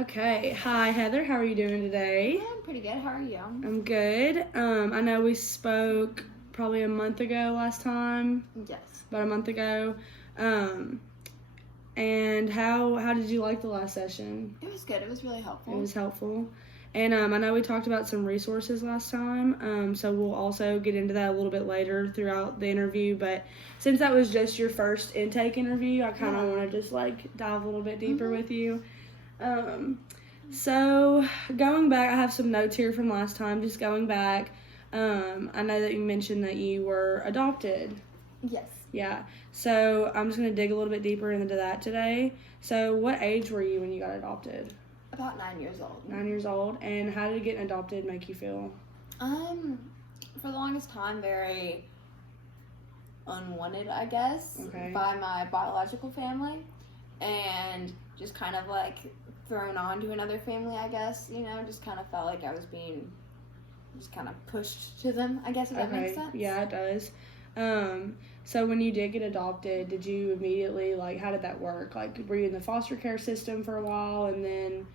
Okay. Hi, Heather. How are you doing today? I'm pretty good. How are you? I'm good. I know we spoke probably a month ago last time. Yes. About a month ago. And how did you like the last session? It was good. It was really helpful. It was helpful. And I know we talked about some resources last time, so we'll also get into that a little bit later throughout the interview. But since that was just your first intake interview, I kind of want to just dive a little bit deeper with you. So going back, I have some notes here from last time. Just going back, I know that you mentioned that you were adopted. Yes. Yeah. So I'm just gonna dig a little bit deeper into that today. So what age were you when you got adopted? About 9 years old. 9 years old. And how did getting adopted make you feel? For the longest time, very unwanted, I guess, by my biological family, and just kind of thrown on to another family, I guess. Just kind of felt like I was being just kind of pushed to them, I guess, if that makes sense. Yeah, it does. So when you did get adopted, did you immediately, how did that work? Were you in the foster care system for a while and then?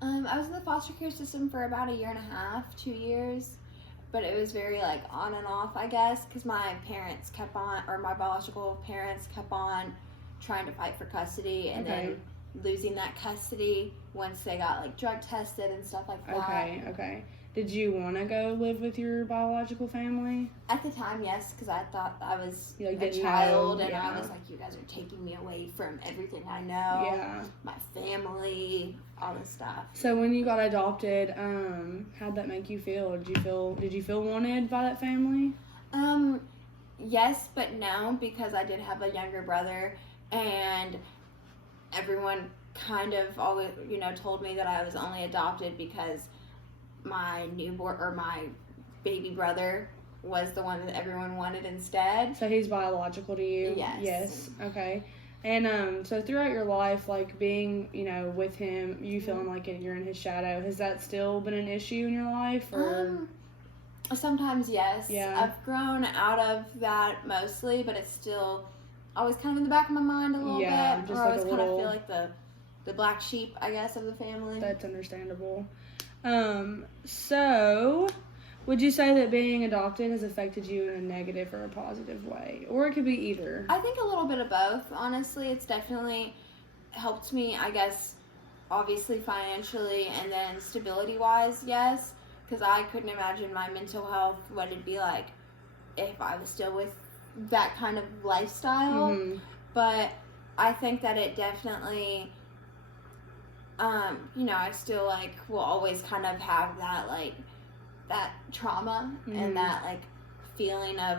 I was in the foster care system for about 1.5 years, 2 years, but it was very, on and off, I guess, because my biological parents kept on trying to fight for custody and then losing that custody once they got, drug tested and stuff like that. Okay. Did you want to go live with your biological family? At the time, yes, because I thought I was a child, and I was like, you guys are taking me away from everything I know, my family, all this stuff. So when you got adopted, how'd that make you feel? Did you feel wanted by that family? Yes, but no, because I did have a younger brother, and everyone kind of always, told me that I was only adopted because my baby brother was the one that everyone wanted instead. So he's biological to you? Yes. Okay. And so throughout your life, being, with him, you feeling like you're in his shadow, has that still been an issue in your life? Or? Sometimes, yes. Yeah. I've grown out of that mostly, but it's still always kind of in the back of my mind a little bit. Just or I always kind of feel like the black sheep, I guess, of the family. That's understandable. So would you say that being adopted has affected you in a negative or a positive way? Or it could be either. I think a little bit of both. Honestly, it's definitely helped me, I guess, obviously financially and then stability-wise, yes. Because I couldn't imagine my mental health, what it'd be like if I was still with that kind of lifestyle. Mm-hmm. But I think that it definitely, I still will always kind of have that that trauma and that feeling of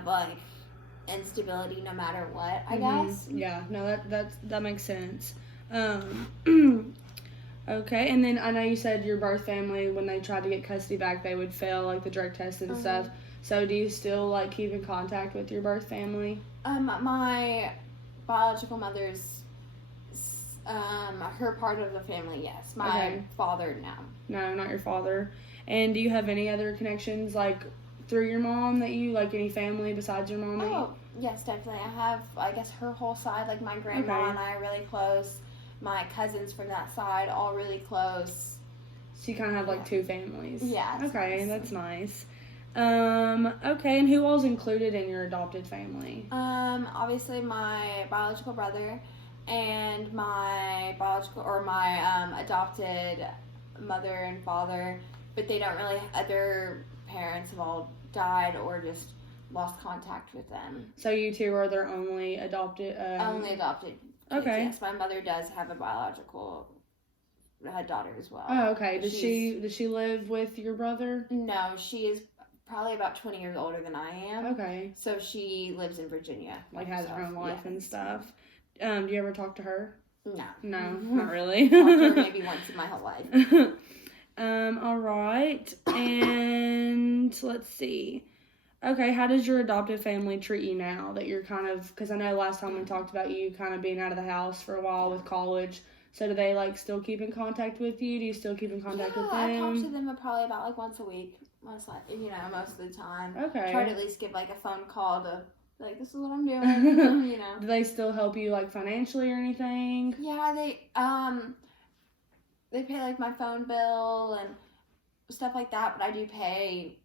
instability no matter what, I guess. Yeah, no, that makes sense. Okay, and then I know you said your birth family, when they tried to get custody back, they would fail the drug test and stuff. So do you still keep in contact with your birth family? My biological mother's her part of the family, yes. My father, no. No, not your father. And do you have any other connections through your mom that you any family besides your mom? Oh, yes, definitely. I have, I guess, her whole side, my grandma and I are really close. My cousins from that side, all really close. So you kind of have two families. Yeah. Okay, that's nice. Okay, and who all's included in your adopted family? Obviously my biological brother and my adopted mother and father, but they don't really, their parents have all died or just lost contact with them. So you two are their only adopted? Only adopted kids, okay. Yes, my mother does have a biological daughter as well. Oh, okay. Does she live with your brother? No, she is probably about 20 years older than I am. Okay. So she lives in Virginia. Has her own life and stuff. Do you ever talk to her? No. No, not really. Talked to her maybe once in my whole life. All right. And let's see. Okay, how does your adoptive family treat you now that you're because I know last time we talked about you kind of being out of the house for a while with college. So do they still keep in contact with you? Do you still keep in contact with them? I talk to them probably about once a week. Most of the time. Okay. Try to at least give a phone call to this is what I'm doing. Do they still help you financially or anything? Yeah, they they pay like my phone bill and stuff like that, but I do pay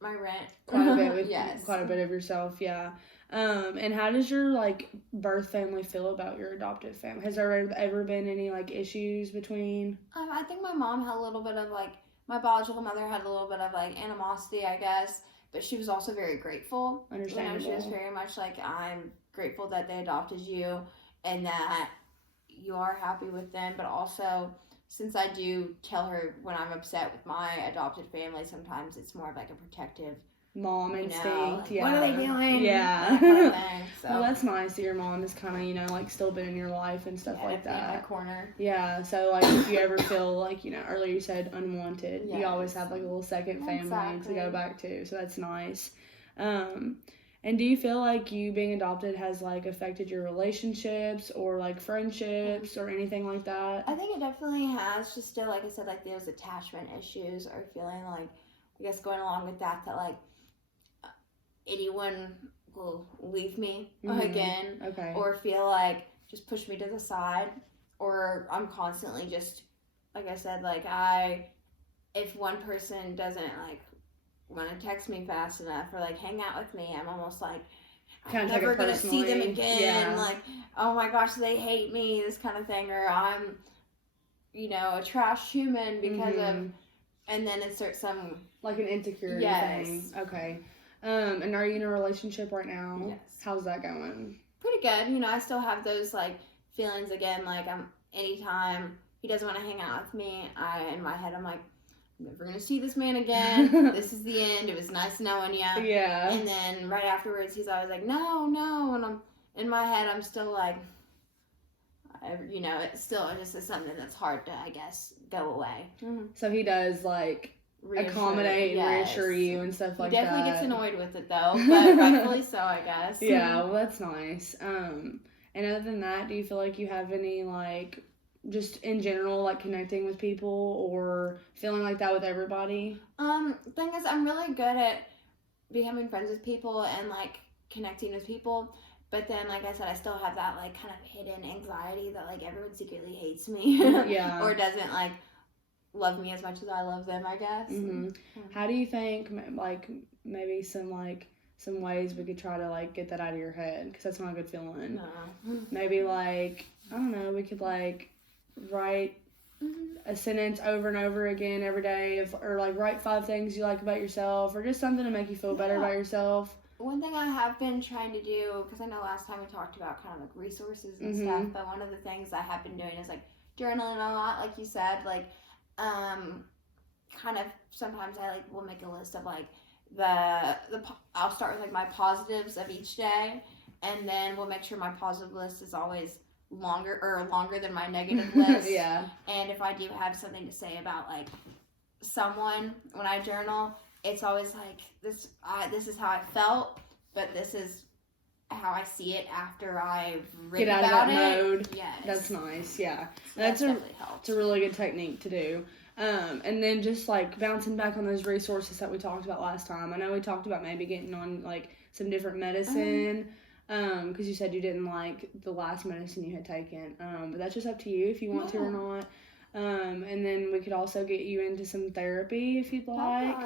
my rent quite a bit with yes. quite a bit of yourself, yeah. And how does your like birth family feel about your adoptive family? Has there ever been any like issues between? I think my mom had a little bit of like, my biological mother had a little bit of like animosity, I guess, but she was also very grateful. Understandable. She was very much like, I'm grateful that they adopted you and that you are happy with them, but also since I do tell her when I'm upset with my adopted family, sometimes it's more of like a protective Mom instinct, yeah. What are they doing? Yeah. That kind of thing, so. Well, that's nice that your mom has kind of, you know, like still been in your life and stuff like In my that. corner. Yeah, so like if you ever feel like, you know, earlier you said unwanted, you always have like a little second family to go back to, so that's nice. And do you feel like you being adopted has like affected your relationships or like friendships or anything like that? I think it definitely has. Just still, like I said, like those attachment issues or feeling like, I guess going along with that like anyone will leave me again, okay, or feel like just push me to the side, or I'm constantly just, like I said, like if one person doesn't like want to text me fast enough or like hang out with me, I'm almost like, I'm never gonna see them again. Yeah. Like, oh my gosh, they hate me, this kind of thing, or I'm, you know, a trash human because of, and then insert some like an insecurity thing. Okay. And are you in a relationship right now? Yes. How's that going? Pretty good. You know, I still have those like feelings again. Like anytime he doesn't want to hang out with me, in my head I'm like, I'm never gonna see this man again. This is the end. It was nice knowing you. Yeah. And then right afterwards, he's always like, no. And I'm in my head, I'm still like, you know, it's still just something that's hard to, I guess, go away. So he does like accommodate and reassure you and stuff like that. He definitely gets annoyed with it though, but rightfully so, I guess. Yeah, well, that's nice. And other than that, do you feel like you have any like just in general like connecting with people or feeling like that with everybody? Thing is, I'm really good at becoming friends with people and like connecting with people, but then like I said, I still have that like kind of hidden anxiety that like everyone secretly hates me. Yeah. Or doesn't like love me as much as I love them, I guess. How do you think like maybe some ways we could try to like get that out of your head, because that's not a good feeling? No. Maybe like, I don't know, we could like write a sentence over and over again every day, or like write 5 things you like about yourself, or just something to make you feel better about yourself. One thing I have been trying to do, because I know last time we talked about kind of like resources and stuff, but one of the things I have been doing is like journaling a lot, like you said, like kind of sometimes I like will make a list of like I'll start with like my positives of each day, and then we'll make sure my positive list is always longer than my negative list. Yeah. And if I do have something to say about like someone when I journal, it's always like this is how I felt, but this is how I see it after I've written about it. Get out of that mode. Yes. That's nice, yeah. So that's definitely helped. It's a really good technique to do. And then just like bouncing back on those resources that we talked about last time. I know we talked about maybe getting on like some different medicine, because you said you didn't like the last medicine you had taken. But that's just up to you if you want to or not. And then we could also get you into some therapy if you'd like.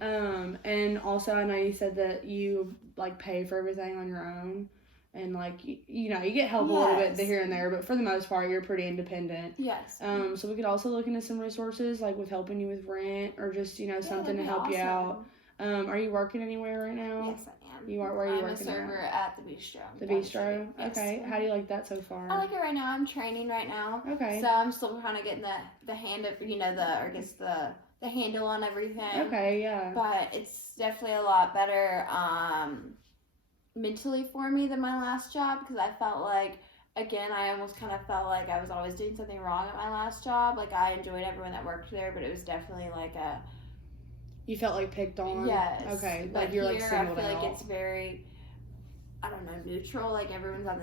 And also I know you said that you like pay for everything on your own, and like you know, you get help a little bit here and there, but for the most part you're pretty independent. Yes. So we could also look into some resources like with helping you with rent, or just, you know, something to help you out. Are you working anywhere right now? Yes, I am. You are? Where are you working I'm a server at the bistro. The bistro? Yes. Okay. How do you like that so far? I like it right now. I'm training right now. Okay. So I'm still kind of getting the hand of, you know, the handle on everything. Okay, yeah. But it's definitely a lot better mentally for me than my last job, because I felt like, again, I almost kind of felt like I was always doing something wrong at my last job. Like, I enjoyed everyone that worked there, but it was definitely like You felt like picked on? Yes. Okay, but like you're here, like singled I feel out. like it's very, I don't know, neutral. Like, everyone's on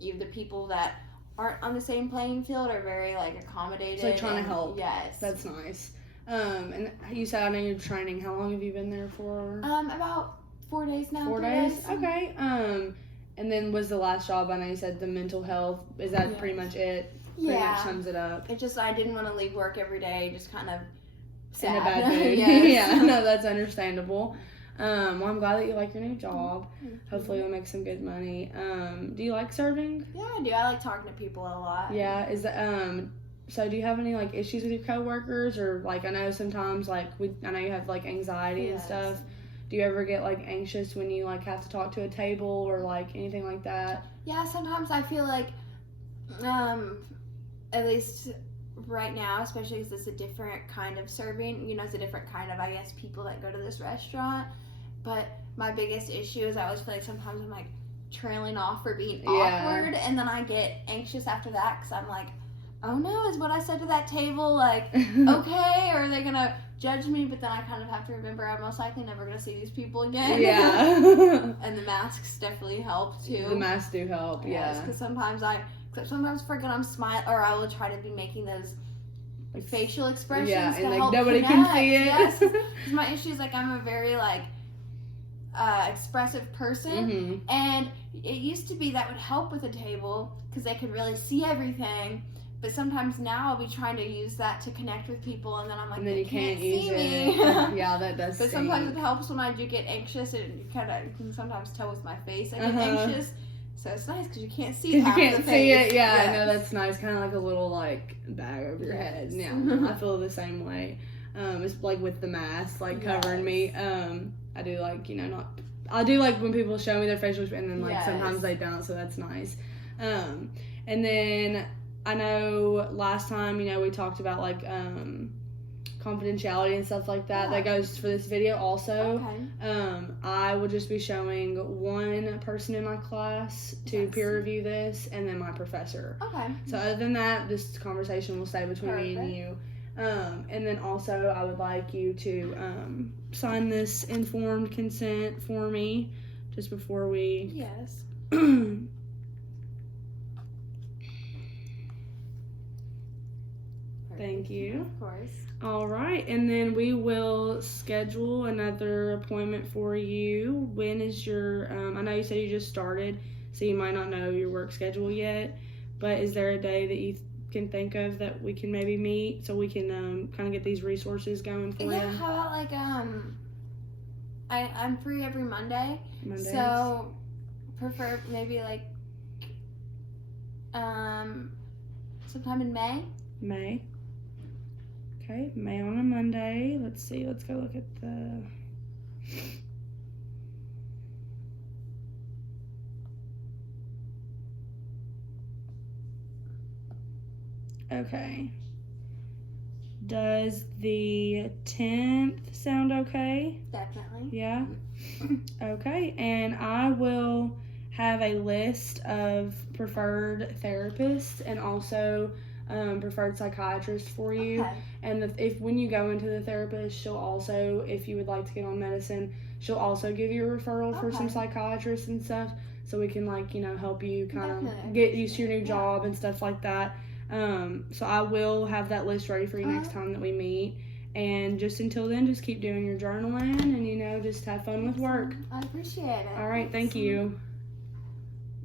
the people that aren't on the same playing field are very like accommodated. It's like trying to help. Yes. That's nice. And you said, I know you're training. How long have you been there for? About 4 days now. 4 days? Okay. And then was the last job, I know you said the mental health, is that pretty much it? pretty Yeah. much sums it up. It just, I didn't want to leave work every day just kind of sad. In a bad mood. Yes. Yeah, no, that's understandable. Well, I'm glad that you like your new job. Mhm. Hopefully you'll make some good money. Do you like serving? Yeah, I do. I like talking to people a lot. Yeah, is that so do you have any like issues with your coworkers, or like I know sometimes like I know you have like anxiety and Yes. stuff. Do you ever get like anxious when you like have to talk to a table or like anything like that? Yeah, sometimes I feel like, at least right now, especially because it's a different kind of serving, you know, it's a different kind of, I guess, people that go to this restaurant. But my biggest issue is I always feel like sometimes I'm like trailing off or being awkward, and then I get anxious after that because I'm like, oh no, is what I said to that table like okay, or are they gonna judge me? But then I kind of have to remember I'm most likely never gonna see these people again. Yeah. And the masks definitely help too. The masks do help. Yes, Yeah. because sometimes I forget I'm smiling, or I will try to be making those Like, facial expressions yeah, to and like help nobody connect. can see it. Yes, 'cause my issue is like I'm a very like expressive person, and it used to be that would help with a table because they could really see everything. But sometimes now I'll be trying to use that to connect with people, and then I'm like, and then they you can't see use me. it. Yeah, that does. But sometimes stink. it helps when I do get anxious, and you can sometimes tell with my face I get Uh-huh. anxious. So it's nice because you can't see. You half can't the see face. it. Yeah, I Yes. know that's nice. Kind of like a little like bag over your head. Yes. Yeah, I feel the same way. It's like with the mask, like covering me. I do like I do like when people show me their facial and then like sometimes they don't, so that's nice. And then I know last time we talked about like confidentiality and stuff like that. Yeah. That goes for this video also. Okay. I will just be showing one person in my class to peer review this, and then my professor. Okay. So other than that, this conversation will stay between me and you. And then also I would like you to sign this informed consent for me just before we Yes. Thank you. Of course. All right, and then we will schedule another appointment for you. When is your I know you said you just started, so you might not know your work schedule yet, but is there a day that you can think of that we can maybe meet so we can kind of get these resources going for Yeah. you? How about like I'm free every Monday. Mondays? So prefer maybe like sometime in May. May. Okay, May on a Monday. Let's see. Let's go look at the. Okay. Does the 10th sound okay? Definitely. Yeah? Okay, and I will have a list of preferred therapists and also preferred psychiatrists for you. Okay. And if when you go into the therapist, she'll also, if you would like to get on medicine, she'll also give you a referral for some psychiatrists and stuff, so we can help you kind of get used to your new job and stuff like that. So I will have that list ready for you next time that we meet. And just until then, just keep doing your journaling and just have fun with work. I appreciate it. All right, thank you.